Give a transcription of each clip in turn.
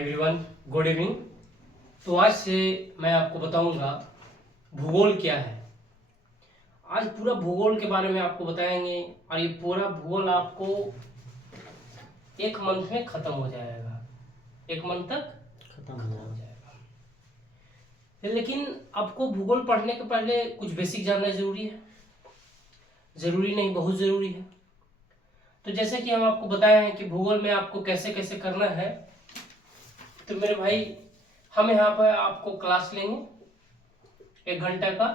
Everyone, good evening. तो आज से मैं आपको बताऊंगा भूगोल क्या है। आज पूरा भूगोल के बारे में आपको बताएंगे और ये पूरा भूगोल आपको एक मंथ में खत्म हो जाएगा। एक मंथ तक खत्म हो जाएगा। लेकिन आपको भूगोल पढ़ने के पहले कुछ बेसिक जानना जरूरी है। जरूरी नहीं, बहुत जरूरी है। तो जैसे कि हम आपको बताए हैं कि भूगोल में आपको कैसे कैसे करना है, तो मेरे भाई हम यहाँ पर आपको क्लास लेंगे 1 घंटा का।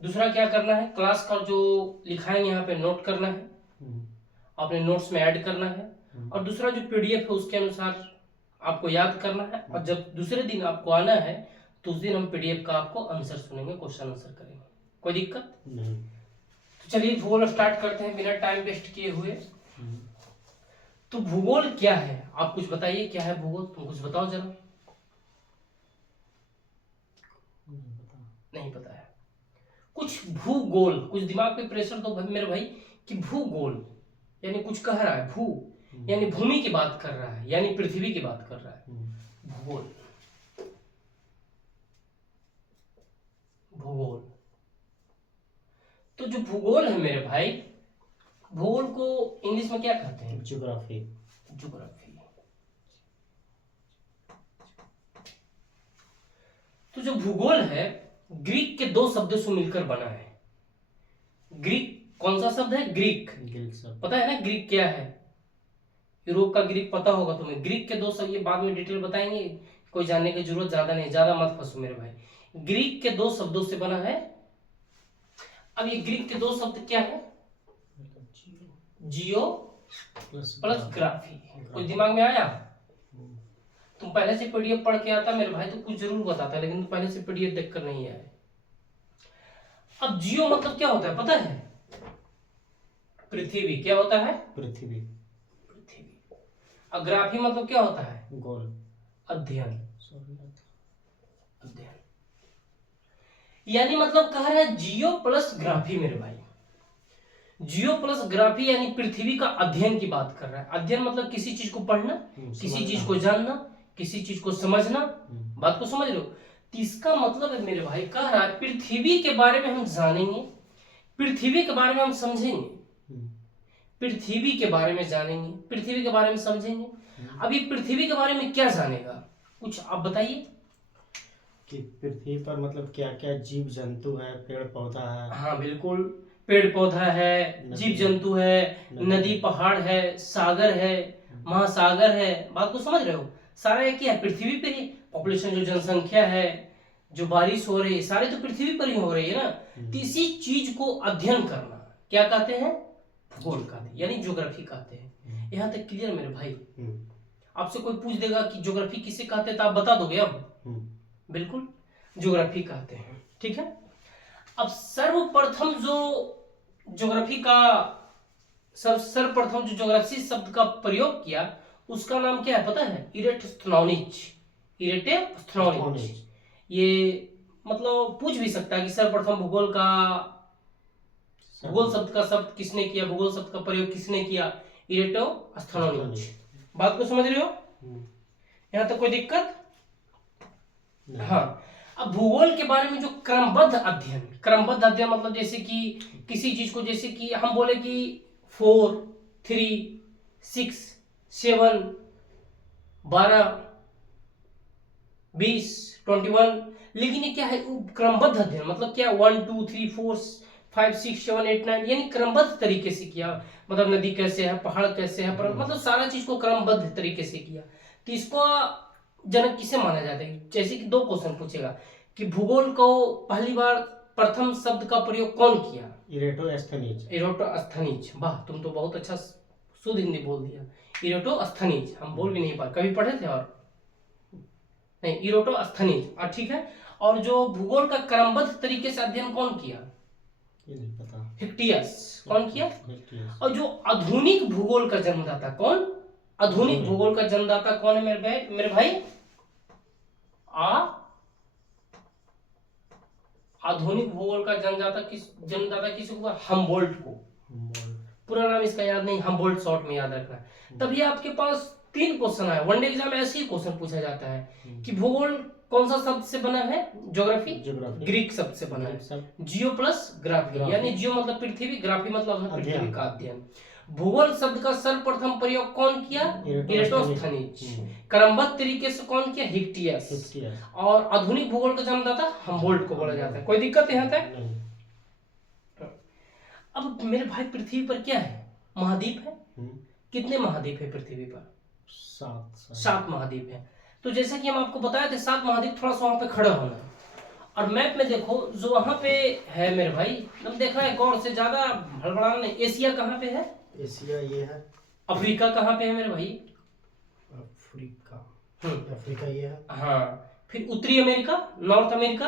दूसरा क्या करना है, क्लास का जो लिखाएंगे यहाँ पे नोट करना है, अपने नोट्स में ऐड करना है। और दूसरा जो पीडीएफ है उसके अनुसार आपको याद करना है। और जब दूसरे दिन आपको आना है तो उस दिन हम पीडीएफ का आपको आंसर सुनेंगे, क्वेश्चन आंसर करेंगे। कोई दिक्कत नहीं। तो चलिए भूगोल स्टार्ट करते हैं बिना टाइम वेस्ट किए हुए। तो भूगोल क्या है, आप कुछ बताइए, क्या है भूगोल? तुम कुछ बताओ जरा। नहीं पता है कुछ। भूगोल, कुछ दिमाग पे प्रेशर दो मेरे भाई कि भूगोल यानी कुछ कह रहा है। भू यानी भूमि की बात कर रहा है, यानी पृथ्वी की बात कर रहा है। भूगोल, भूगोल। तो जो भूगोल है मेरे भाई, भूगोल को इंग्लिश में क्या कहते हैं? ज्योग्राफी। ज्योग्राफी। तो जो भूगोल है ग्रीक के 2 शब्दों से मिलकर बना है। ग्रीक कौन सा शब्द है? ग्रीक शब्द। पता है ना ग्रीक क्या है? यूरोप का ग्रीक पता होगा तुम्हें। ग्रीक के 2 शब्द, ये बाद में डिटेल बताएंगे, कोई जानने की जरूरत ज्यादा नहीं, ज्यादा मत फंसो मेरे भाई। ग्रीक के 2 शब्दों से बना है। अब ये ग्रीक के 2 शब्द क्या है? जियो प्लस ग्राफी। कुछ दिमाग में आया? तुम पहले से पीडीएफ पढ़ के आता मेरे भाई तो कुछ जरूर बताता, लेकिन तुम पहले से पीडीएफ देखकर नहीं आए। अब जियो मतलब क्या होता है पता है? पृथ्वी। क्या होता है? पृथ्वी। पृथ्वी। और ग्राफी मतलब क्या होता है? गोल। अध्ययन। अध्ययन। यानी मतलब कह रहा है जियो प्लस ग्राफी मेरे भाई। जियो प्लस ग्राफी यानी पृथ्वी का अध्ययन की बात कर रहा है। अध्ययन मतलब किसी चीज को पढ़ना, किसी चीज को जानना, किसी चीज को समझना। बात को समझ रहे हो? तो इसका मतलब है मेरे भाई, कह रहा है पृथ्वी के बारे में हम जानेंगे, पृथ्वी के बारे में हम समझेंगे, पृथ्वी के बारे में जानेंगे, पृथ्वी के बारे में समझेंगे। अब ये पृथ्वी के बारे में क्या जानेगा, कुछ आप बताइए कि पृथ्वी पर मतलब क्या क्या जीव जंतु है, पेड़ पौधा है। हाँ बिल्कुल, पेड़ पौधा है, जीव जंतु है, नदी पहाड़ है, सागर है, महासागर है। बात को समझ रहे हो? सारा क्या है? पृथ्वी पर ही। पॉपुलेशन, जो जनसंख्या है, जो बारिश हो रही है, सारे तो पृथ्वी पर ही हो रही है ना। तो इसी चीज को अध्ययन करना क्या कहते हैं? भूगोल कहते हैं, यानी ज्योग्राफी कहते हैं। यहाँ तक क्लियर मेरे भाई? आपसे कोई पूछ देगा कि ज्योग्राफी किसे कहते हैं तो आप बता दोगे? अब बिल्कुल ज्योग्राफी कहते हैं। ठीक है। अब सर्वप्रथम जो ज्योग्राफी का सर्वप्रथम जो ज्योग्राफी शब्द का प्रयोग किया उसका नाम क्या है पता है? इरेटोस्थेनॉनिज। इरेटोस्थेनॉनिज। ये मतलब पूछ भी सकता है कि सर्वप्रथम भूगोल शब्द का शब्द किसने किया, भूगोल शब्द का प्रयोग किसने किया? इरेटोस्थेनॉनिज। बात को समझ रहे हो? यहां तक कोई दिक्कत? हाँ। अब भूगोल के बारे में जो क्रमबद्ध अध्ययन मतलब जैसे कि किसी चीज को, जैसे कि हम बोले कि 4 3 6 7 12 20 21, लेकिन ये क्या है? क्रमबद्ध अध्ययन मतलब क्या? 1 2 3 4 5 6 7 8 9, यानी क्रमबद्ध तरीके से किया। मतलब नदी कैसे है, पहाड़ कैसे है, मतलब सारा चीज को क्रमबद्ध तरीके से किया। तो इसको जनक किसे माना जाता है? जैसे कि 2 क्वेश्चन पूछेगा कि भूगोल को पहली बार प्रथम शब्द का प्रयोग कौन किया? इरेटोस्थेनीज। इरेटोस्थेनीज। वाह, तुम तो बहुत अच्छा शुद्ध हिंदी बोल दिया। इरेटोस्थेनीज हम बोल भी नहीं पाए, कभी पढ़े थे और नहीं। इरेटोस्थेनीज, ठीक है। और जो भूगोल का क्रमबद्ध तरीके से अध्ययन कौन किया? ये नहीं पता। हिक्टियस। कौन किया? और जो आधुनिक भूगोल का जन्मदाता कौन? आधुनिक भूगोल का जन्मदाता कौन है मेरे भाई? आधुनिक भूगोल का जन्मदाता किस हुआ? हम्बोल्ट को। पूरा नाम इसका याद नहीं, हम्बोल्ट शॉर्ट में याद रखना। तभी आपके पास 3 क्वेश्चन आए, वनडे एग्जाम में ऐसे ही क्वेश्चन पूछा जाता है कि भूगोल कौन सा शब्द से बना है, ज्योग्राफी ग्रीक शब्द से बना है, जियो प्लस ग्राफी, यानी जियो मतलब पृथ्वी, ग्राफी मतलब पृथ्वी का अध्ययन। भूगोल शब्द का सर्वप्रथम प्रयोग कौन किया, इरेटोस्थनीज। क्रमबद्ध तरीके से कौन किया, हिक्टियस। और आधुनिक भूगोल का जन्मदाता हम्बोल्ट को बोला जाता है। कोई दिक्कत यहाँ तक? अब मेरे भाई पृथ्वी पर क्या है, महाद्वीप है। कितने महाद्वीप है पृथ्वी पर? 7 महाद्वीप है। तो जैसा कि हम आपको बताए थे 7 महाद्वीप, थोड़ा सा वहां पे खड़ा होना है। और मैप में देखो जो वहां पे है मेरे भाई, तुम देख रहे हैं गौर से, ज्यादा हड़बड़ाना नहीं। एशिया कहाँ पे है? एशिया ये है। अफ्रीका कहाँ पे है मेरे भाई? अफ्रीका ये है। हाँ, फिर उत्तरी अमेरिका, नॉर्थ अमेरिका,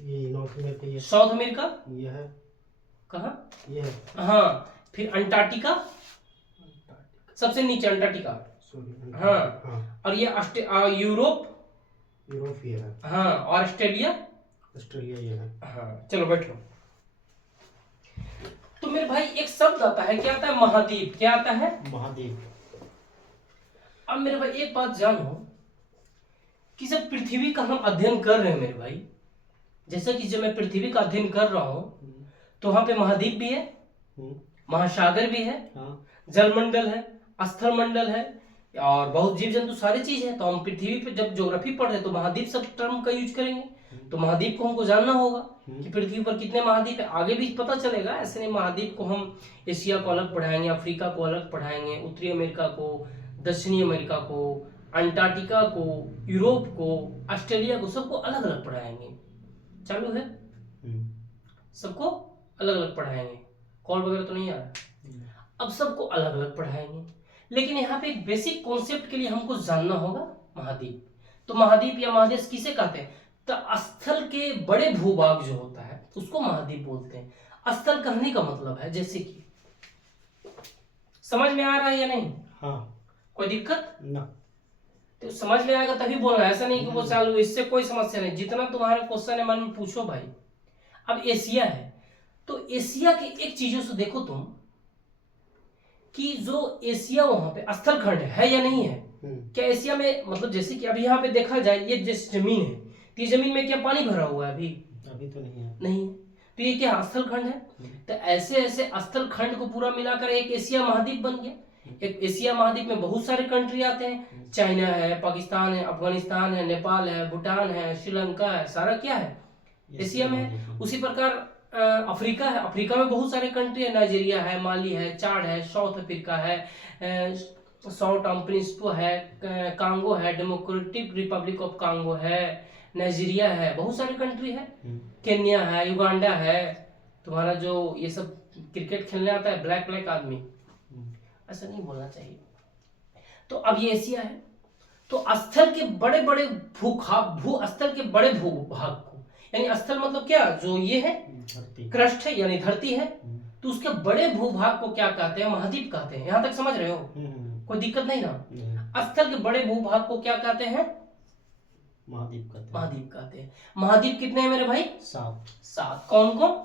ये नॉर्थ अमेरिका, ये साउथ अमेरिका, ये है। कहाँ? ये है। हाँ, फिर अंटार्कटिका, सबसे नीचे अंटार्कटिका। हाँ, और ये यूरोप ये है। हाँ, और ऑस्ट्रेलिया ये है। हाँ, चलो बैठो। तो मेरे भाई एक शब्द आता है, क्या आता है, महाद्वीप। क्या आता है? महाद्वीप। अब मेरे भाई एक बात जानो कि जब पृथ्वी का हम अध्ययन कर रहे हैं मेरे भाई, जैसे कि जब मैं पृथ्वी का अध्ययन कर रहा हूँ तो वहां पे महाद्वीप भी है, महासागर भी है, जलमंडल है, स्थल मंडल है, और बहुत जीव जंतु सारी चीज है। तो हम पृथ्वी पे जब ज्योग्राफी पढ़ रहे हैं तो महाद्वीप सब टर्म का यूज करेंगे। तो महाद्वीप को हमको जानना होगा कि पृथ्वी पर कितने महाद्वीप है, आगे भी पता चलेगा। ऐसे नहीं महाद्वीप को हम एशिया को अलग पढ़ाएंगे, अफ्रीका को अलग पढ़ाएंगे, उत्तरी अमेरिका को, दक्षिणी अमेरिका को, अंटार्कटिका को, यूरोप को, ऑस्ट्रेलिया को, सबको अलग अलग पढ़ाएंगे। चालू है? सबको अलग अलग पढ़ाएंगे। कॉल वगैरह तो नहीं आ रहा? अब सबको अलग अलग पढ़ाएंगे, लेकिन यहाँ पे एक बेसिक कॉन्सेप्ट के लिए हमको जानना होगा महाद्वीप। तो महाद्वीप या महादेश किसे कहते हैं? तो स्थल के बड़े भूभाग जो होता है उसको महाद्वीप बोलते हैं। स्थल कहने का मतलब है, जैसे कि समझ में आ रहा है या नहीं? हाँ। कोई दिक्कत ना? तो समझ में आएगा तभी बोलना, ऐसा नहीं कि वो चालू, इससे कोई समस्या नहीं। जितना तुम्हारे क्वेश्चन है मन में पूछो भाई। अब एशिया है, तो एशिया के एक चीजों से देखो तुम कि जो एशिया वहां पे स्थल खंड है या नहीं है? क्या एशिया में, मतलब जैसे कि अभी यहाँ पे देखा जाए, ये जैसे जमीन है, तो ये जमीन में क्या पानी भरा हुआ है? अभी तो नहीं है। नहीं, तो ये क्या स्थल खंड है? तो ऐसे ऐसे स्थल खंड को पूरा मिलाकर एक एशिया महाद्वीप बन गया। एक एशिया महाद्वीप में बहुत सारे कंट्री आते हैं, चाइना है, पाकिस्तान है, अफगानिस्तान है, नेपाल है, भूटान है, श्रीलंका है, सारा क्या है, एशिया में है। उसी प्रकार अफ्रीका है, अफ्रीका में बहुत सारे कंट्री है, नाइजीरिया है, माली है, चाड है, साउथ अफ्रीका है, साउथ प्रिंसिपो है, कांगो है, डेमोक्रेटिक रिपब्लिक ऑफ कांगो है, नाइजीरिया है, बहुत सारे कंट्री है, केन्या है, युगांडा है। तुम्हारा जो ये सब क्रिकेट खेलने आता है ब्लैक ब्लैक आदमी, ऐसा नहीं बोलना चाहिए। तो अब ये एशिया है। तो स्थल के बड़े बड़े स्थल के बड़े भूभाग को, यानी स्थल मतलब क्या, जो ये है क्रस्ट है यानी धरती है, तो उसके बड़े भूभाग को क्या कहते हैं? महाद्वीप कहते हैं। यहां तक समझ रहे हो? कोई दिक्कत नहीं ना? स्थल के बड़े भूभाग को क्या कहते हैं? महाद्वीप कहते हैं। महाद्वीप कितने हैं मेरे भाई? 7। कौन कौन?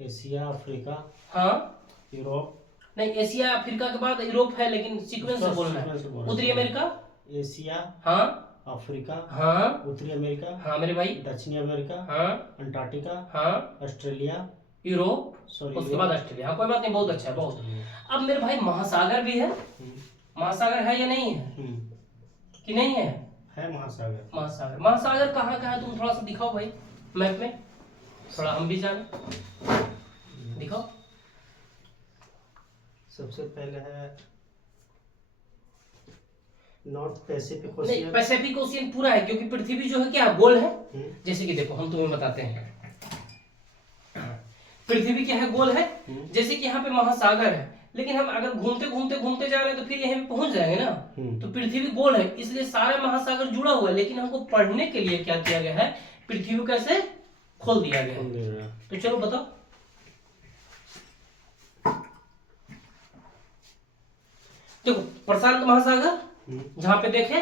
एशिया, अफ्रीका, हाँ, यूरोप। नहीं, एशिया अफ्रीका के बाद यूरोप है, लेकिन सीक्वेंस से बोलना है। उत्तरी अमेरिका, एशिया, हाँ, अफ्रीका, हाँ, उत्तरी अमेरिका, हाँ मेरे भाई, दक्षिणी अमेरिका, हाँ, अंटार्कटिका, हाँ, ऑस्ट्रेलिया, यूरोप, उसके बाद ऑस्ट्रेलिया। हाँ, कोई बात नहीं, बहुत अच्छा है, बहुत। अब मेरे भाई महासागर भी है। महासागर है या नहीं है? कि नहीं है? है महासागर। महासागर कहाँ कहाँ है? तुम थोड़ा सा दिखाओ भाई मैप में, थोड़ा हम भी जाने, दिखाओ। सबसे पहले है नॉर्थ पैसिफिक ओशियन। नहीं, पैसिफिक ओशियन पूरा है, क्योंकि पृथ्वी जो है क्या गोल है। जैसे कि देखो हम तुम्हें बताते हैं, पृथ्वी क्या है, गोल है। जैसे कि यहाँ पे महासागर है, लेकिन हम अगर घूमते घूमते घूमते जा रहे हैं तो फिर यहीं पहुंच जाएंगे ना। तो पृथ्वी गोल है, इसलिए सारे महासागर जुड़ा हुआ है। लेकिन हमको पढ़ने के लिए क्या किया गया है, पृथ्वी को कैसे खोल दिया गया। तो चलो बताओ। देखो प्रशांत महासागर जहाँ पे देखे,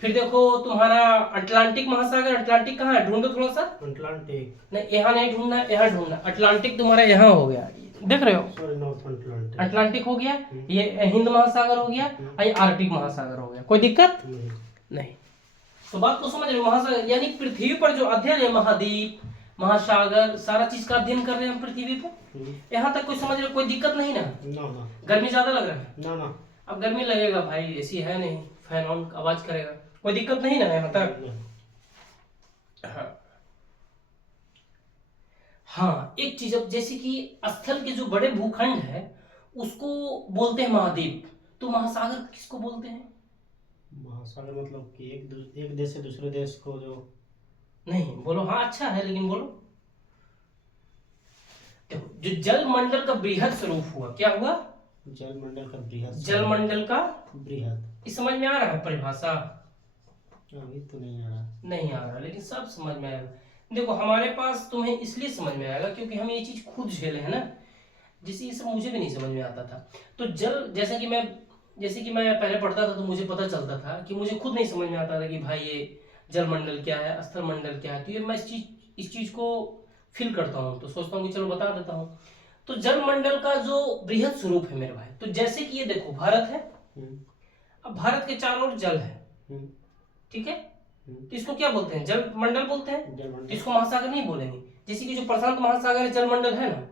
फिर देखो तुम्हारा अटलांटिक महासागर। अटलांटिक कहाँ है, ढूंढो थोड़ा सा। अटलांटिक नहीं, यहाँ नहीं ढूंढना, यहाँ ढूंढना। अटलांटिक तुम्हारा यहाँ हो गया, देख रहे हो? Sorry, north Atlantic. अटलांटिक हो गया, ये हिंद महासागर हो गया और ये आर्कटिक महासागर हो गया। कोई दिक्कत नहीं। तो बात को समझ रहे हो, महासागर यानी पृथ्वी पर जो अध्ययन है, महाद्वीप महासागर सारा चीज का अध्ययन कर रहे हैं हम पृथ्वी पे। यहाँ तक कोई समझ रहे हो, कोई दिक्कत नहीं ना? ना। गर्मी ज्यादा लग रहा है ना। अब गर्मी लगेगा भाई, एसी है नहीं, फैन ऑन आवाज करेगा, कोई दिक्कत नहीं ना यहाँ तक? हाँ एक चीज, अब जैसे कि स्थल के जो बड़े भूखंड है उसको बोलते हैं महाद्वीप, तो महासागर किसको बोलते हैं? महासागर मतलब कि एक देश से दूसरे देश को जो, नहीं बोलो, हाँ अच्छा है लेकिन बोलो। देखो जो जलमंडल का बृहद स्वरूप हुआ, क्या हुआ? जलमंडल का बृहद। जलमंडल का बृहद। इस समझ में आ रहा है परिभाषा? अभी तो नहीं आ रहा। नहीं आ रहा, लेकिन सब समझ में आएगा। देखो हमारे पास तुम्हें इसलिए समझ में आएगा क्योंकि हम ये चीज खुद झेले हैं ना, जिससे ये सब मुझे भी नहीं समझ में आता था। तो जल जैसे कि मैं पहले पढ़ता था तो मुझे पता चलता था कि मुझे खुद नहीं समझ में आता था कि भाई ये जलमंडल क्या है, स्थल मंडल क्या है। तो ये मैं इस चीज को फील करता हूँ, तो सोचता हूँ कि चलो बता देता हूँ। तो जलमंडल का जो बृहद स्वरूप है मेरे भाई, तो जैसे कि ये देखो भारत है, अब भारत के चारों ओर जल है, ठीक है, तो इसको क्या बोलते हैं? जल मंडल बोलते हैं। तो इसको महासागर नहीं बोलेंगे। जैसे कि जो प्रशांत महासागर है जलमंडल है ना,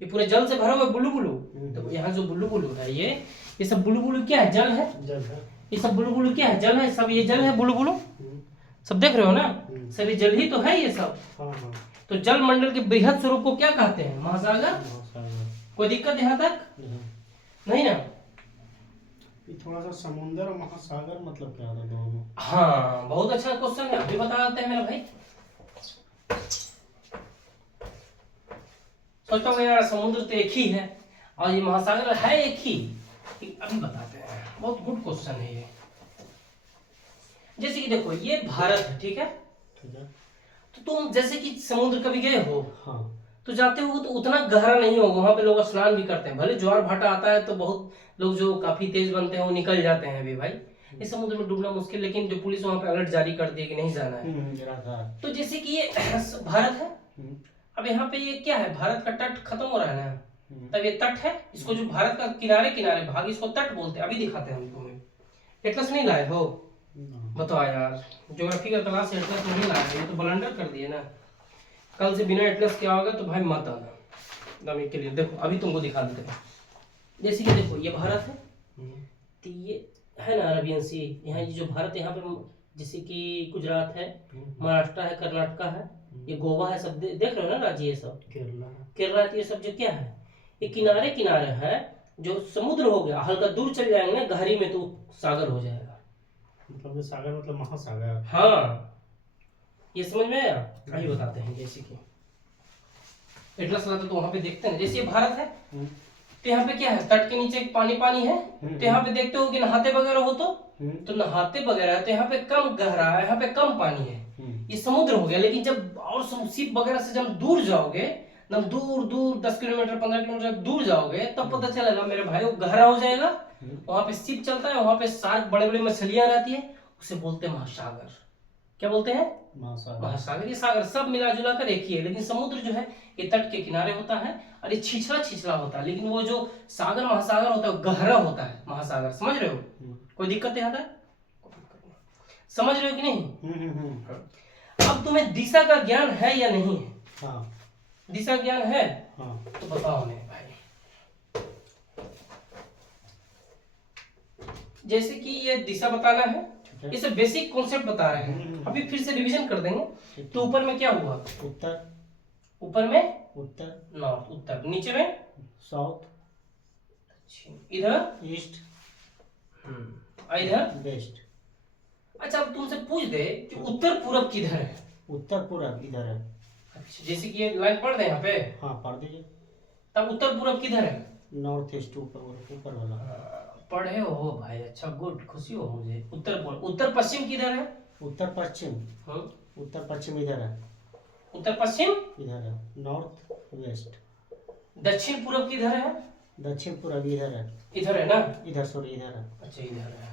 ये पूरे जल से भरा हुआ बुल्लू बुल्लू, तो यहाँ जो बुल्लू बुल्लू है ये सब बुल्लू बुल्लू क्या है? जल है। ये सब बुल्लू बुल्लू क्या है? जल है। सब ये जल है, बुल्लू बुल्लू सब देख रहे हो ना, सब ये जल ही तो है ये सब। तो जल मंडल के बृहद स्वरूप को क्या कहते हैं? महासागर। कोई दिक्कत यहाँ तक? नहीं ना? थोड़ा सा समुद्र और महासागर मतलब क्या होता दोनों? हाँ बहुत अच्छा क्वेश्चन है, अभी बता देते हैं मेरा भाई। सोचता हूँ यार समुद्र तो एक ही है और ये महासागर है एक ही, अभी बताते हैं। बहुत गुड क्वेश्चन है ये। जैसे कि देखो ये भारत है, ठीक है, तो तुम जैसे कि समुद्र कभी गए हो? हाँ। तो जाते हो तो उतना गहरा नहीं होगा, वहां पे लोग स्नान भी करते हैं, भले ज्वार भाटा आता है तो बहुत लोग जो काफी तेज बनते हैं वो निकल जाते हैं अभी भाई, इस समुद्र में डूबना मुश्किल, लेकिन जो पुलिस वहां पे अलर्ट जारी कर दी कि नहीं जाना है। तो जैसे कि ये भारत है, अब यहाँ पे ये क्या है? भारत का तट खत्म हो रहा है ना, तब ये तट है, इसको जो भारत का किनारे किनारे भाग इसको तट बोलते हैं। अभी दिखाते हैं हम तुम्हें। एटलस नहीं लाए हो? बताओ यार, ज्योग्राफी का क्लास एटलस नहीं लाए, ये तो ब्लंडर कर दिए ना। कल से बिना एटलस क्या होगा तो भाई मत आना दमी के लिए। देखो अभी तुमको दिखा देते हैं। जैसे कि देखो ये भारत है, तो ये है ना अरबियन सी, यहाँ ये जो भारत यहाँ पे जैसे कि गुजरात है, महाराष्ट्र है, कर्नाटका है, ये गोवा है, सब देख रहे हो ना राज्य, ये सब केरला है, ये सब जो क्या है ये किनारे किनारे है। जो समुद्र हो गया, हल्का दूर चल जाएंगे ना गहरी में तो सागर हो जाएगा। मतलब सागर मतलब महासागर। हाँ ये समझ में आया? अभी बताते हैं। जैसे कि एटलस लाते तो वहां पे देखते हैं, जैसे ये भारत है तो यहाँ पे क्या है? तट के नीचे पानी पानी है, तो यहाँ पे देखते हो कि नहाते वगैरह हो तो नहाते वगैरह है तो यहाँ पे कम गहरा है, यहाँ पे कम पानी है, ये समुद्र हो गया। लेकिन जब और शिप वगैरह से जब दूर जाओगे, एकदम दूर दूर 10 किलोमीटर 15 किलोमीटर दूर जाओगे, तब पता चलेगा मेरे भाई वो गहरा हो जाएगा। वहां पे शिप चलता है, वहां पे शार्क बड़े बड़े मछलियां रहती है, उसे बोलते हैं महासागर। क्या बोलते हैं? महासागर। ये सागर सब मिला जुला कर एक ही है, लेकिन समुद्र जो है ये तट के किनारे होता है और ये छिछला छिछला होता है, लेकिन वो जो सागर महासागर होता है गहरा होता है महासागर। समझ रहे हो? कोई दिक्कत यहाँ तक? समझ रहे हो कि नहीं? अब तुम्हें दिशा का ज्ञान है या नहीं है? हाँ। दिशा ज्ञान है? हाँ। तो बताओ मेरे भाई। जैसे कि ये दिशा बताना है, ये सब बेसिक कॉन्सेप्ट बता रहे हैं, अभी फिर से रिवीजन कर देंगे। तो ऊपर में क्या हुआ? उत्तर। ऊपर में उत्तर। नॉर्थ उत्तर, नीचे में साउथ, इधर ईस्ट, इधर वेस्ट। अच्छा अब तुमसे पूछ दे कि उत्तर पूरब किधर है? उत्तर पूरब इधर है। अच्छा जैसे कि ये लाइन पढ़ दे यहाँ पे, हाँ पढ़ दीजिए। तब उत्तर पूरब किधर है? नॉर्थ ईस्ट, ऊपर वाला। पढ़े हो भाई, अच्छा गुड, खुशी हो मुझे। उत्तर पूर्व। उत्तर पश्चिम किधर है? उत्तर पश्चिम। उत्तर पश्चिम इधर है। उत्तर पश्चिम इधर है। North west. दक्षिण पूरब किधर है? दक्षिण पूरब इधर है। इधर है ना? इधर सॉरी इधर है। अच्छा इधर है।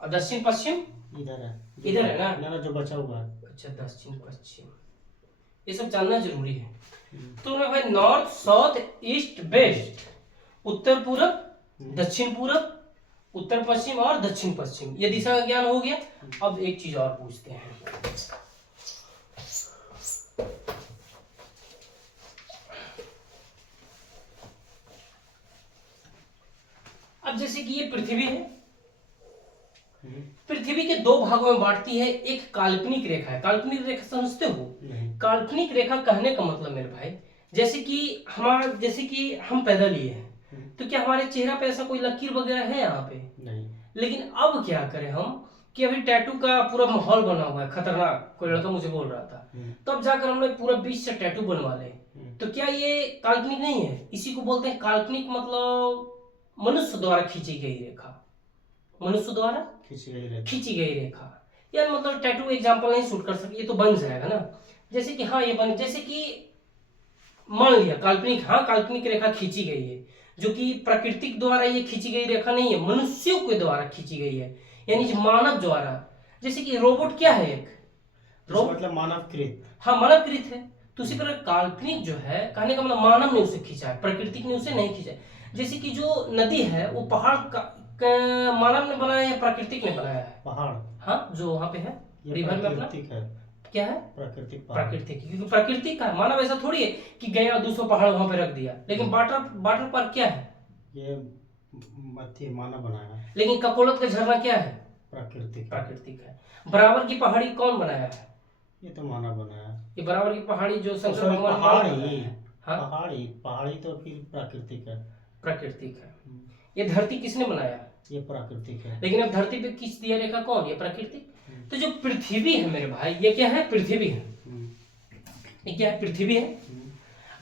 और दक्षिण पश्चिम इधर है। इधर है ना? ना जो बचा हुआ है। अच्छा दक्षिण पश्चिम, ये सब जानना जरूरी है। तो मेरे भाई नॉर्थ साउथ ईस्ट वेस्ट, उत्तर पूरब दक्षिण पूरब, उत्तर पश्चिम और दक्षिण पश्चिम, ये दिशा का ज्ञान हो गया। अब एक चीज और पूछते हैं। अब जैसे कि ये पृथ्वी है, पृथ्वी के दो भागों में बांटती है। एक काल्पनिक रेखा है, काल्पनिक रेखा समझते हो? काल्पनिक रेखा कहने का मतलब मेरे भाई, जैसे कि हम पैदा लिए हैं, तो क्या हमारे चेहरा पे ऐसा कोई लकीर वगैरह है यहाँ पे? नहीं। लेकिन अब क्या करें हम कि अभी टैटू का पूरा माहौल बना हुआ है खतरनाक, कोई लड़का मुझे बोल रहा था, तब जाकर हम लोग पूरा बीच से टैटू बनवा ले, तो क्या ये काल्पनिक नहीं है? इसी को बोलते हैं काल्पनिक, मतलब मनुष्य द्वारा खींची गई रेखा, मनुष्य द्वारा खींची गई रेखा। यार मतलब टैटू एग्जांपल नहीं शूट कर सकते, ये तो बन जाएगा ना। जैसे कि हाँ ये बन, जैसे कि मान लिया काल्पनिक, हाँ काल्पनिक रेखा खींची गई है, जो कि प्राकृतिक द्वारा ये खींची गई रेखा नहीं है, मनुष्यों के द्वारा खींची गई है, यानी मानव द्वारा। जैसे कि रोबोट क्या है? एक रोबोट मतलब मानवकृत, हाँ मानवकृत है। तो उसी तरह काल्पनिक जो है, कहने का मतलब मानव ने उसे खींचा है, प्राकृतिक ने उसे नहीं खींचा। जैसे कि जो नदी है वो पहाड़ का मानव ने बनाया है, प्राकृतिक ने बनाया है पहाड़, हाँ जो वहां पे है रिवर में अपना है। क्या है? प्राकृतिक, क्योंकि प्राकृतिक का मानव ऐसा थोड़ी है कि गया 200 पहाड़ वहां पे रख दिया। लेकिन वाटर पार्क क्या है? ये मानव बनाया है। लेकिन ककोलत का झरना क्या है? प्राकृतिक है। बराबर की पहाड़ी कौन बनाया है? ये तो मानव बनाया है। ये बराबर की पहाड़ी जो शंकर भगवान, पहाड़ी तो फिर प्राकृतिक है। ये धरती किसने बनाया? ये प्राकृतिक है। लेकिन अब धरती पे खींच दिया रेखा कौन? ये प्राकृतिक। तो जो पृथ्वी है मेरे भाई, ये क्या है? पृथ्वी है। ये क्या है? पृथ्वी है।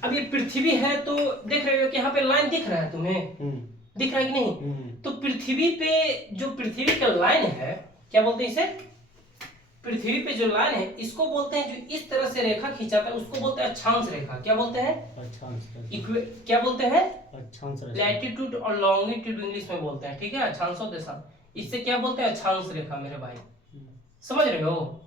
अब ये पृथ्वी है तो देख रहे हो कि यहाँ पे लाइन दिख रहा है तुम्हें? दिख रहा है कि नहीं? तो पृथ्वी पे जो पृथ्वी का लाइन है, क्या बोलते हैं इसे? पृथ्वी पे जो लाइन है इसको बोलते हैं, जो इस तरह से रेखा खींचाता है उसको बोलते हैं अक्षांश रेखा। क्या बोलते हैं? क्या बोलते हैं? अक्षांश रेखा। लैटिट्यूड और लॉन्गिट्यूड इंग्लिश में बोलते हैं, ठीक है? अक्षांश और देशांश, इससे क्या बोलते हैं? अक्षांश रेखा मेरे भाई, समझ रहे हो?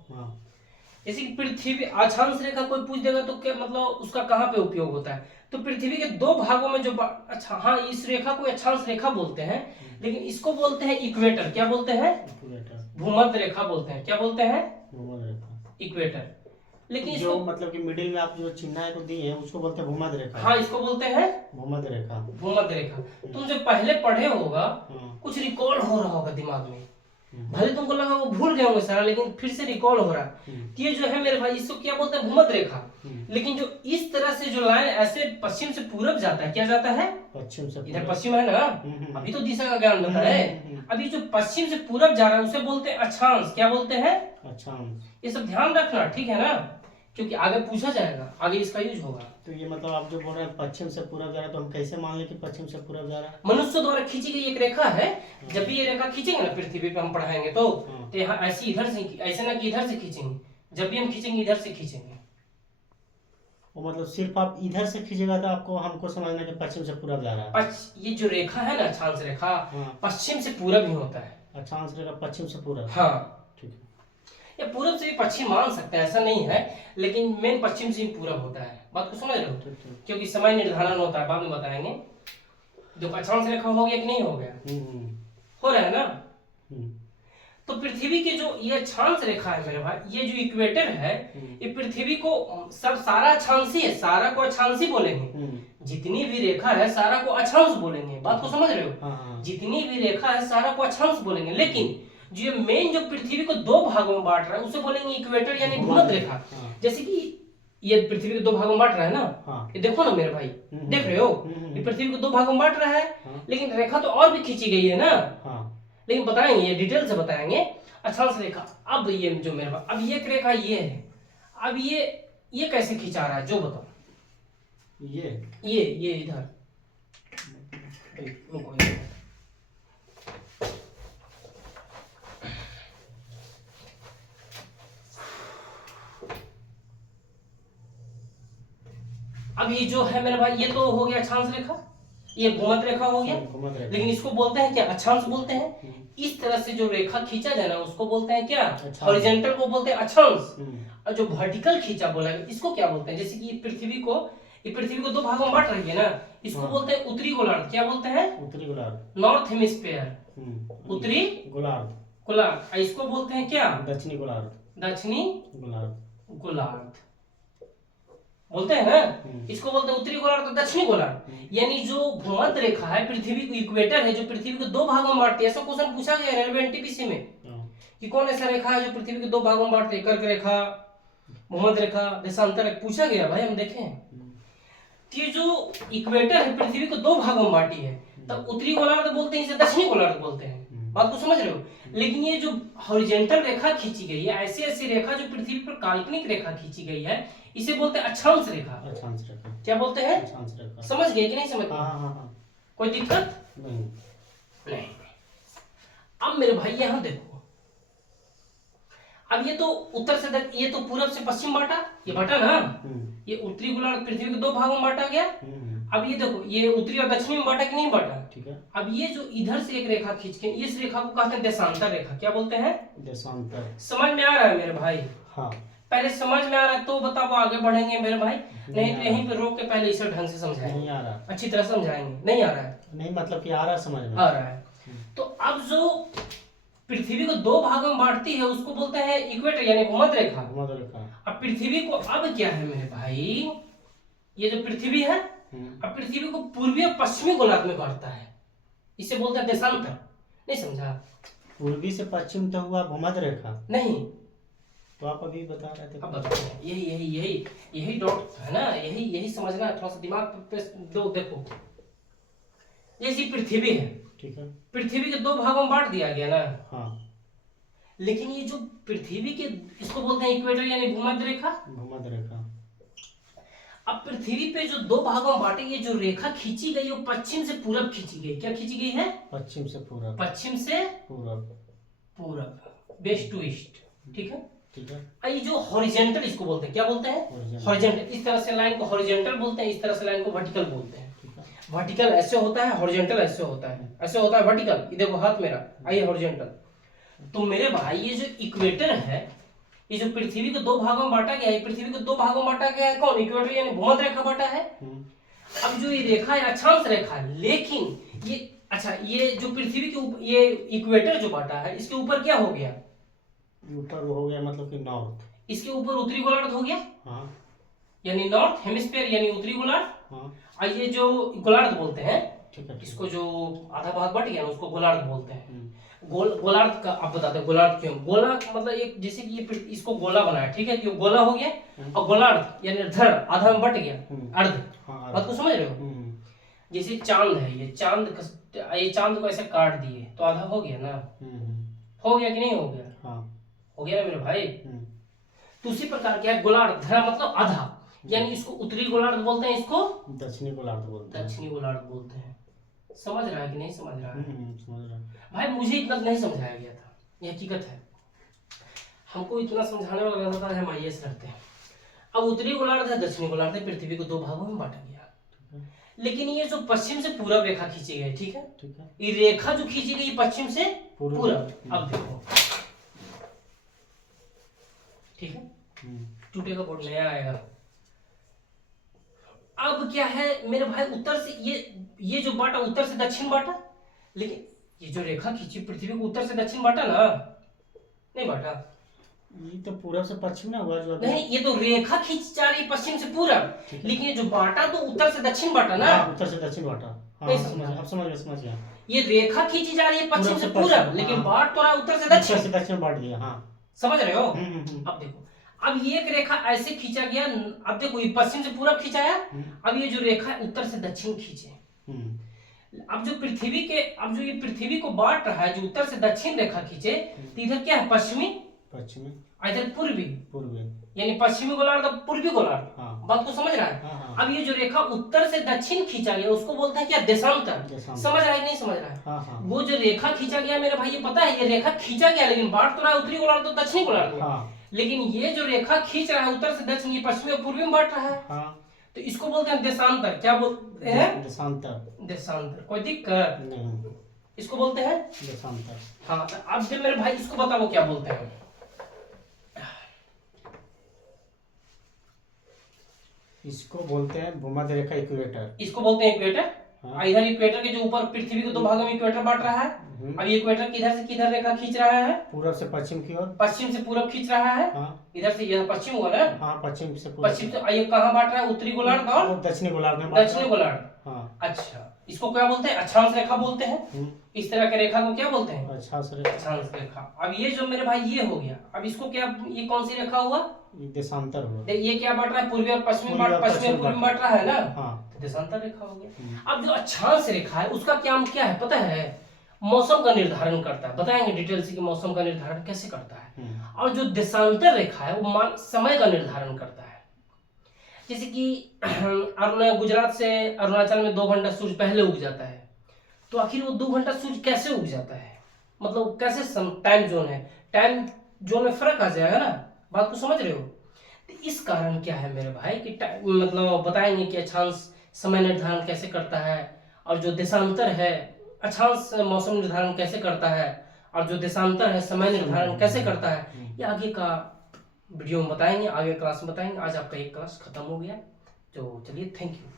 जैसे कि पृथ्वी अक्षांश रेखा कोई पूछ देगा तो क्या मतलब उसका कहाँ पे उपयोग होता है? तो पृथ्वी के दो भागों में जो अच्छा, हाँ इस रेखा को अक्षांश रेखा बोलते हैं, लेकिन इसको बोलते हैं इक्वेटर। क्या बोलते हैं? भूमध्य रेखा बोलते हैं। क्या बोलते हैं? भूमध्य रेखा, इक्वेटर। लेकिन जो मतलब कि मिडिल में आप जो चिन्ह को दिए हैं उसको बोलते हैं भूमध्य रेखा। हाँ इसको बोलते हैं भूमध्य रेखा। भूमध्य रेखा तुम जो पहले पढ़े होगा, कुछ रिकॉल हो रहा होगा दिमाग में, भले तुमको लगा वो भूल गए होंगे सारा, लेकिन फिर से रिकॉल हो रहा है। ये जो है मेरे भाई, इसको क्या बोलते हैं? भूमध्य रेखा। लेकिन जो इस तरह से जो लाइन ऐसे पश्चिम से पूरब जाता है, क्या जाता है? पश्चिम से। इधर पश्चिम है ना, अभी तो दिशा का ज्ञान बता रहे। अभी जो पश्चिम से पूरब जा रहा है उसे बोलते हैं अक्षांश। क्या बोलते हैं? अक्षांश। ये सब ध्यान रखना, ठीक है ना, क्योंकि आगे पूछा जाएगा, आगे इसका यूज होगा। तो ये मतलब आप जो बोल रहे हैं पश्चिम से पूरब जा रहा है, तो हम कैसे मान लें कि पश्चिम से पूरब जा रहा है? मनुष्य द्वारा खींची गई एक रेखा है। जब भी ये रेखा खींचेंगे ना पृथ्वी पे, हम पढ़ाएंगे तो यहाँ ऐसी इधर से, ऐसे ना कि इधर से खींचेंगे, जब भी हम खींचेंगे इधर से खींचेंगे। वो मतलब सिर्फ आप इधर से खींचेगा तो आपको हमको समझना कि पश्चिम से पूरब जा रहा है। ये जो रेखा है ना अक्षांश रेखा, पश्चिम से पूरब ही होता है। अक्षांश रेखा पश्चिम से पूरब, हाँ ठीक है। या पूरब से भी पश्चिम मान सकते हैं, ऐसा नहीं है, लेकिन मेन पश्चिम से ही पूरब होता है। बात को समझ रहे हो? क्योंकि समय निर्धारण होता है, बाद में बताएंगे। जो अक्षांश रेखा हो गया कि नहीं हो गया? हो रहा है ना? तो पृथ्वी की जो ये अक्षांश रेखा है मेरे भाई, ये जो इक्वेटर है, ये पृथ्वी को सब सारा अक्षांशी है, सारा को अक्षांशी बोलेंगे। जितनी भी रेखा है सारा को अक्षांश बोलेंगे। बात को समझ रहे हो? जितनी भी रेखा है सारा को अक्षांश बोलेंगे, लेकिन जो ये मेन जो पृथ्वी को दो भागों में बांट रहा है उसे बोलेंगे इक्वेटर यानी भूमध्य रेखा। जैसे कि ये पृथ्वी को दो भागों में बांट रहा है ना, ये देखो ना मेरे भाई, देख रहे हो? ये पृथ्वी को दो भागों में बांट रहा है, लेकिन रेखा तो और भी खींची गई है ना, लेकिन बताएंगे, ये डिटेल से बताएंगे। अक्षांश रेखा, अब ये जो मेरे पास, अब ये रेखा ये है, अब ये कैसे खींचा रहा है जो बताओ? ये इधर अब ये जो है मेरे भाई, ये तो हो गया अक्षांश रेखा, ये भूमध्य रेखा हो गया, लेकिन इसको बोलते हैं क्या? अक्षांश बोलते हैं। इस तरह से से जो रेखा खींचा जाए ना उसको बोलते हैं क्या, अच्छा। हॉरिजॉन्टल को बोलते हैं अक्षांश। हम्म, और जो वर्टिकल खींचा बोला है इसको क्या बोलते हैं, जैसे कि ये पृथ्वी को दो भागों में बांट रही है ना, इसको हाँ। बोलते हैं उत्तरी गोलार्ध। क्या बोलते हैं, उत्तरी गोलार्ध। नॉर्थ हेमिस्फेयर, उत्तरी गोलार्ध। गोलार्ध। इसको बोलते हैं क्या, दक्षिणी गोलार्ध। दक्षिणी गोलार्ध। गोलार्ध बोलते हैं ना। हम्म। इसको बोलते हैं उत्तरी गोलार्ध और दक्षिणी गोलार्ध। यानी जो भूमध्य रेखा है, पृथ्वी को इक्वेटर है जो पृथ्वी को दो भागों में बांटती है। ऐसा क्वेश्चन पूछा गया है रेलवे एनटीपीसी में हाँ। कि कौन ऐसा रेखा है जो पृथ्वी को दो भागों में बांटती है, कर्क रेखा, भूमध्य रेखा, देशांतर रेखा, पूछा गया भाई, हम देखें। कि जो इक्वेटर है पृथ्वी को दो भागों में बांटी है, तब उत्तरी गोलार्ध बोलते हैं, इसे दक्षिणी गोलार्ध बोलते हैं। बात को समझ रहे हो। लेकिन ये जो हॉरिजॉन्टल रेखा खींची गई है, ऐसी ऐसी रेखा जो पृथ्वी पर काल्पनिक रेखा खींची गई है, इसे बोलते हैं अक्षांश रेखा। अक्षांश रेखा। क्या बोलते हैं, अक्षांश रेखा। समझ गए कि नहीं समझ हाँ गए, हाँ हाँ। कोई दिक्कत नहीं। नहीं। अब मेरे भाई यहां देखो, अब ये तो उत्तर से ये तो पूरब से पश्चिम बांटा, ये बांटा ना, ये उत्तरी गोलार्ध पृथ्वी के दो भागों में बांटा गया। अब ये देखो, ये उत्तरी और दक्षिणी में बांटा कि नहीं बांटा, ठीक है। अब ये जो इधर से एक रेखा खींच के, इस रेखा को कहते हैं देशांतर रेखा। क्या बोलते हैं, देशांतर। समझ में आ रहा है मेरे भाई, हाँ। पहले समझ में आ रहा है तो बताओ, आगे बढ़ेंगे मेरे भाई, नहीं तो यहीं पे रोक के पहले इसे ढंग से समझाएंगे, नहीं आ रहा। अच्छी तरह समझाएंगे। नहीं आ रहा है, नहीं मतलब कि आ रहा समझ में। आ रहा है। तो अब जो पृथ्वी को दो भागों में बांटती है उसको बोलते हैं इक्वेटर यानी भूमध्य रेखा। भूमध्य रेखा। अब पृथ्वी को अब क्या है मेरे भाई, ये जो पृथ्वी है, अब पृथ्वी को पूर्वी और पश्चिमी गोलार्ध में बांटता है, इसे बोलते हैं देशांतर। नहीं समझा, पूर्वी से पश्चिम तो हुआ भूमध्य रेखा। नहीं, तो आप अभी बता रहे थे। अब बताते हैं, यही यही यही यही डॉट है ना, यही यही समझना है, थोड़ा सा दिमाग पे दो। देखो जैसी पृथ्वी है, ठीक है। पृथ्वी के दो भागों में बांट दिया गया ना, हाँ। लेकिन ये जो पृथ्वी के, इसको बोलते हैं इक्वेटर यानी भूमध्य रेखा। भूमध्य रेखा। अब पृथ्वी पे जो दो भागों में बांटी, ये जो रेखा खींची गई वो पश्चिम से पूरब खींची गई। क्या खींची गई है, पश्चिम से पूरब। पश्चिम से पूरब। पूरब, वेस्ट टू ईस्ट, ठीक है। ठीक है। ये जो हॉरिजॉन्टल इसको बोलते हैं, क्या बोलते हैं, हॉरिजॉन्टल। इस तरह से लाइन को हॉरिजॉन्टल बोलते हैं, इस तरह से लाइन को वर्टिकल बोलते हैं। वर्टिकल ऐसे होता है, हॉरिजॉन्टल ऐसे होता है, ऐसे होता है वर्टिकल। ये देखो हाथ मेरा, आइए हॉरिजॉन्टल। तो मेरे भाई ये जो इक्वेटर है, ये जो पृथ्वी को दो भागों में बांटा गया है, पृथ्वी को दो भागों में बांटा गया है, कौन, इक्वेटर यानी भूमध्य रेखा बांटा है। अब जो ये रेखा है अक्षांश रेखा है, लेकिन ये अच्छा, ये जो पृथ्वी के ऊपर ये इक्वेटर जो बांटा है, इसके ऊपर क्या हो गया, ऊपर हो गया मतलब कि नॉर्थ। इसके ऊपर उत्तरी गोलार्ध हो गया। हाँ। यानी नॉर्थ हेमिस्फीयर यानी उत्तरी गोलार्ध। हाँ। और ये जो गोलार्ध बोलते हैं, ठीक है। इसको जो आधा भाग बट गया ना उसको गोलार्ध बोलते हैं। गोलार्ध का आप बताते हैं, गोलार्ध क्यों, गोला मतलब एक, जैसे कि ये इसको गोला बनाया, ठीक है, तो गोला हो गया, और गोलार्ध यानी धड़ आधा में बट गया, अर्ध। बात को समझ रहे हो। जैसे चांद है, ये चांद को ऐसे काट दिए तो आधा हो गया ना, हो गया कि नहीं हो गया, हाँ। हो गया ना मेरे भाई। तो उसी प्रकार क्या है, गोलार्ध धरा मतलब आधा, यानी इसको उत्तरी गोलार्ध बोलते हैं, इसको दक्षिणी गोलार्ध बोलते हैं। दक्षिणी गोलार्ध बोलते हैं। समझ रहा है कि नहीं समझ रहा है, समझ रहा है भाई। मुझे इतना नहीं समझाया गया था, ये हकीकत है। हमको इतना समझाने वाला रहता था, हम आईएएस रहते हैं। अब उत्तरी गोलार्ध है, दक्षिणी गोलार्ध है, पृथ्वी को दो भागों में बांटा गया। लेकिन ये जो पश्चिम से पूरब रेखा खींची गई, ठीक है, ठीक है। ये रेखा जो खींची गई पश्चिम से पूरब। अब देखो, ठीक है, टूटेगा बोर्ड नया आएगा। अब क्या है मेरे भाई, उत्तर से ये जो बांटा, उत्तर से दक्षिण बांटा, लेकिन ये जो रेखा खींची पृथ्वी को उत्तर से दक्षिण बांटा ना, नहीं बांटा। ये तो पूरब से पश्चिम ना हुआ जो। नहीं, ये तो रेखा खींच जा रही पश्चिम से पूरब, लेकिन ये जो बांटा तो उत्तर से दक्षिण बांटा ना। उत्तर से दक्षिण बांटा। नहीं समझ गया। ये रेखा खींची जा रही है पश्चिम से पूरब, लेकिन बांट तो रहा उत्तर से दक्षिण। उत्तर से दक्षिण बांट दिया, हाँ। समझ रहे हो। अब देखो, अब ये एक रेखा ऐसे खींचा गया, अब देखो ये पश्चिम से पूरब खींचाया, अब ये जो रेखा उत्तर से दक्षिण खींचे। अब जो पृथ्वी के, अब जो ये पृथ्वी को बांट रहा है, जो उत्तर से दक्षिण रेखा खींचे, तो इधर क्या है, पश्चिमी, इधर पूर्वी, यानी पश्चिमी गोलार्ध और पूर्वी गोलार्ध। हाँ। बात को समझ रहा है। अब ये जो रेखा उत्तर से दक्षिण खींचा गया उसको बोलते हैं क्या, देशांतर। समझ रहा है नहीं समझ रहा है। वो जो रेखा खींचा गया मेरे भाई, ये पता है, ये रेखा खींचा गया, लेकिन बांट तो रहा है उत्तरी गोलार्ध और दक्षिणी गोलार्ध। लेकिन ये जो रेखा खींच रहा है उत्तर से दक्षिण, ये पश्चिमी और पूर्वी में बांट रहा है, तो इसको बोलते हैं देशांतर। क्या बोलते हैं, देशांतर। देशांतर। कोई दिक्कत नहीं। इसको बोलते हैं देशांतर। हाँ। तो अब जब मेरे भाई इसको बताओ क्या बोलते हैं। इसको बोलते हैं भूमध्य रेखा, इक्वेटर। इसको बोलते हैं इक्वेटर। हाँ। इधर इक्वेटर के जो ऊपर पृथ्वी को दो भागों में इक्वेटर बांट रहा है। अब ये इक्वेटर किधर से किधर रेखा खींच रहा है? पूरब से पश्चिम की ओर। पश्चिम से पूरब खींच रहा है। हाँ। इधर से यह पश्चिम हुआ ना। हाँ, पश्चिम से पूरब। पश्चिम से ये कहाँ बांट रहा है? उत्तरी गोलार्ध और दक्षिणी गोलार्ध में बांट दक्षिणी रहा है। गोलार्ध। हाँ। अच्छा, इसको क्या बोलते हैं? अक्षांश रेखा बोलते हैं। इस तरह के रेखा को क्या बोलते हैं? अक्षांश रेखा। अक्षांश रेखा। अब ये जो मेरे भाई ये हो गया, अब इसको क्या, ये कौन सी रेखा हुआ? देशांतर हुआ। ये क्या बांट रहा है? पूर्वी और पश्चिमी पूर्वी और पश्चिमी पश्चिमी पूर्वी बांट रहा है ना। हाँ। तो देशांतर रेखा हो गया। अब जो अक्षांश रेखा है उसका काम क्या है पता है? मौसम का निर्धारण करता है। बताएंगे डिटेल से कि मौसम का निर्धारण कैसे करता है। और जो देशांतर रेखा है वो समय का निर्धारण करता है। जैसे कि गुजरात से अरुणाचल में 2 घंटा सूर्य पहले उग जाता है, तो आखिर वो 2 घंटा सूर्य कैसे उग जाता है? मतलब कैसे टाइम जोन है, टाइम जोन में फर्क आ जाएगा ना। बात को समझ रहे हो? तो इस कारण क्या है मेरे भाई कि मतलब बताएंगे कि अक्षांश समय निर्धारण कैसे करता है, और जो देशांतर है अक्षांश मौसम निर्धारण कैसे करता है, और जो देशांतर है समय निर्धारण कैसे करता है। ये आगे का वीडियो में बताएंगे, आगे क्लास में बताएंगे। आज आपका एक क्लास खत्म हो गया, तो चलिए थैंक यू।